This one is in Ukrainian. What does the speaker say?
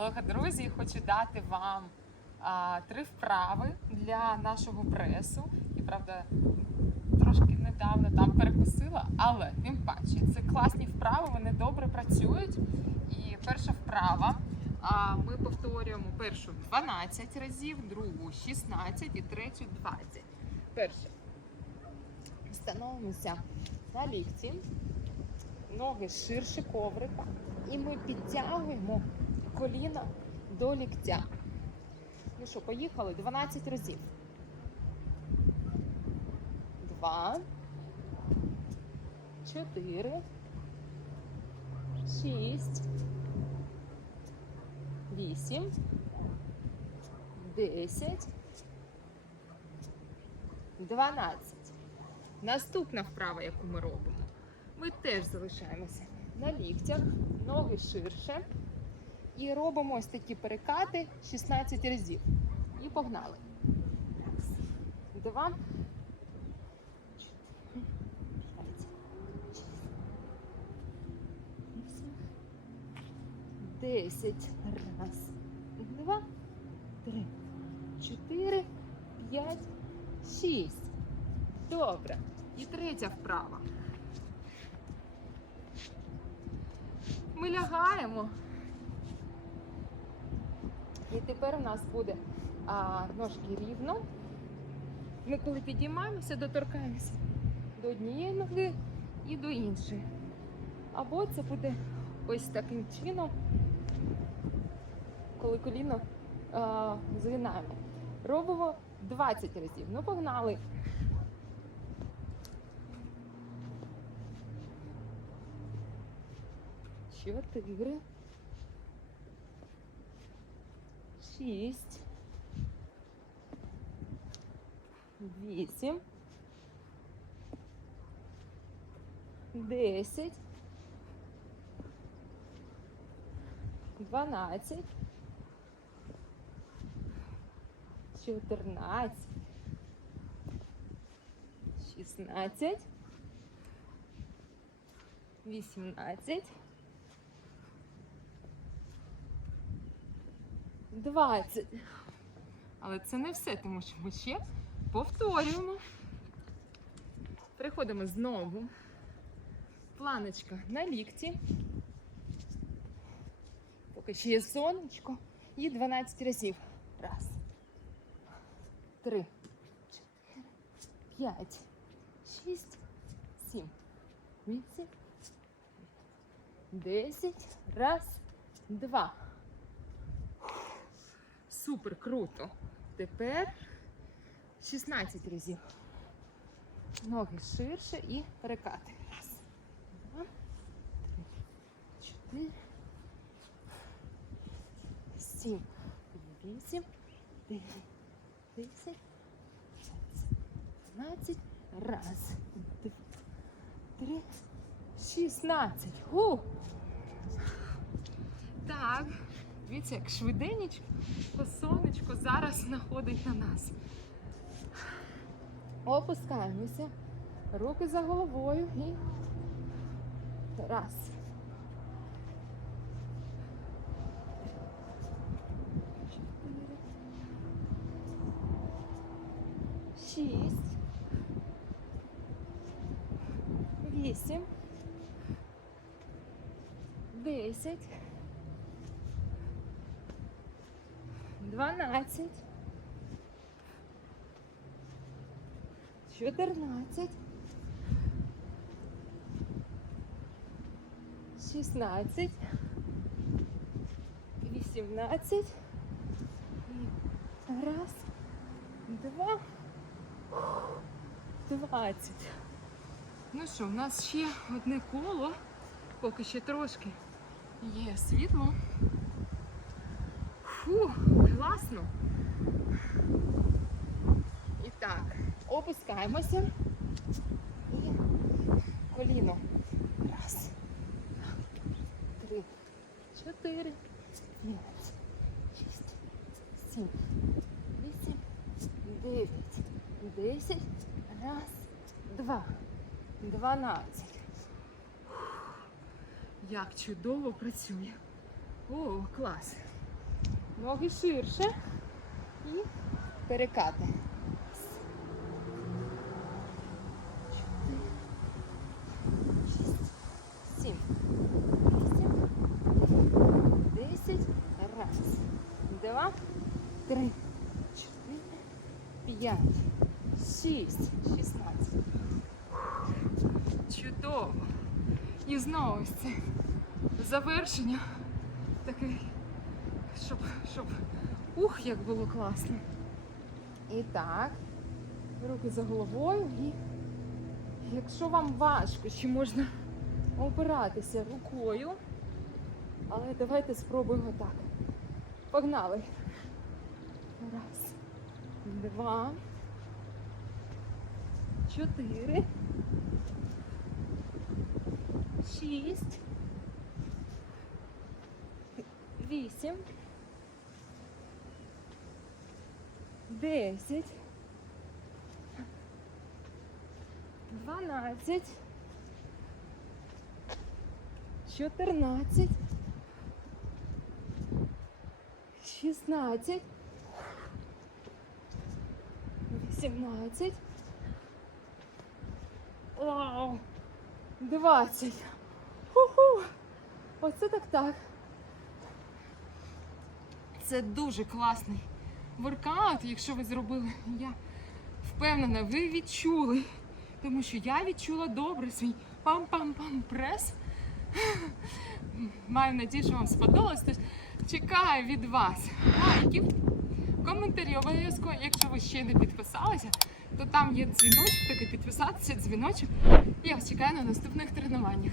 Алоха, друзі, хочу дати вам а, три вправи для нашого пресу. І правда, трошки недавно там перекусила, але тим паче це класні вправи, вони добре працюють. І перша вправа. А ми повторюємо першу 12 разів, другу 16 і третю 20. Перше. Становимося на лікті, ноги ширше коврика, і ми підтягуємо коліна до ліктя. Ну що, поїхали 12 разів. Два, чотири, шість, вісім, десять, дванадцять. Наступна вправа, яку ми робимо. Ми теж залишаємося на ліктях, ноги ширше. І робимо ось такі перекати 16 разів. І погнали. Два, десять. Раз, два, три, чотири, п'ять, шість. Добре. І третя вправа. Ми лягаємо. І тепер у нас буде а, ножки рівно. Ми коли підіймаємося, доторкаємося до однієї ноги і до іншої. Або це буде ось таким чином, коли коліно а, згинаємо. Робимо 20 разів. Ну, погнали. Чотири. Шість. Вісім. Десять. Дванадцять. Чотирнадцять. Шістнадцять. Вісімнадцять. 20. Але це не все, тому що ми ще повторюємо. Переходимо знову. Планочка на лікті. Поки ще є сонечко. І 12 разів. Раз. Три. Чотири. П'ять. Шість. Сім. Вісім. Десять. Раз. Два. Супер круто. Тепер 16 разів. Ноги ширше і перекати. Раз, два, три, чотири, сім, вісім, десять, дванадцять. Раз, два, три, шістнадцять. Так. Дивіться, як швиденечко, сонечко зараз знаходить на нас. Опускаємося. Руки за головою і раз. Шість. Вісім. Десять. 12, 14, 16, 18, і раз, два, 20. Ну що, у нас ще одне коло, поки ще трошки є світло. Фу, класно. І так, опускаємося і коліно. Раз, три, чотири, п'ять, шість, сім, вісім, дев'ять, десять. Раз, два, дванадцять. Як чудово працює. О, клас. Ноги ширше. І перекати. Сім, десять. Раз, два, три, чотири, п'ять, шість, шістнадцять. Чудово. І знову це завершення. Таке, щоб, щоб ух, як було класно. І так, руки за головою і якщо вам важко, чи можна опиратися рукою, але давайте спробуємо так. Погнали. Раз, два, чотири, шість, вісім, десять, дванадцять, чотирнадцять, шістнадцять, вісімнадцять. Вау! Двадцять. Ху-ху. Оце так так. Це дуже класний воркаут, якщо ви зробили. Я впевнена, ви відчули. Тому що я відчула добре свій пам-пам-пам прес. Маю надію, що вам сподобалось. Тож чекаю від вас лайків, коментарів обов'язково. Якщо ви ще не підписалися, то там є дзвіночок, такий підписатися, дзвіночок. Я вас чекаю на наступних тренуваннях.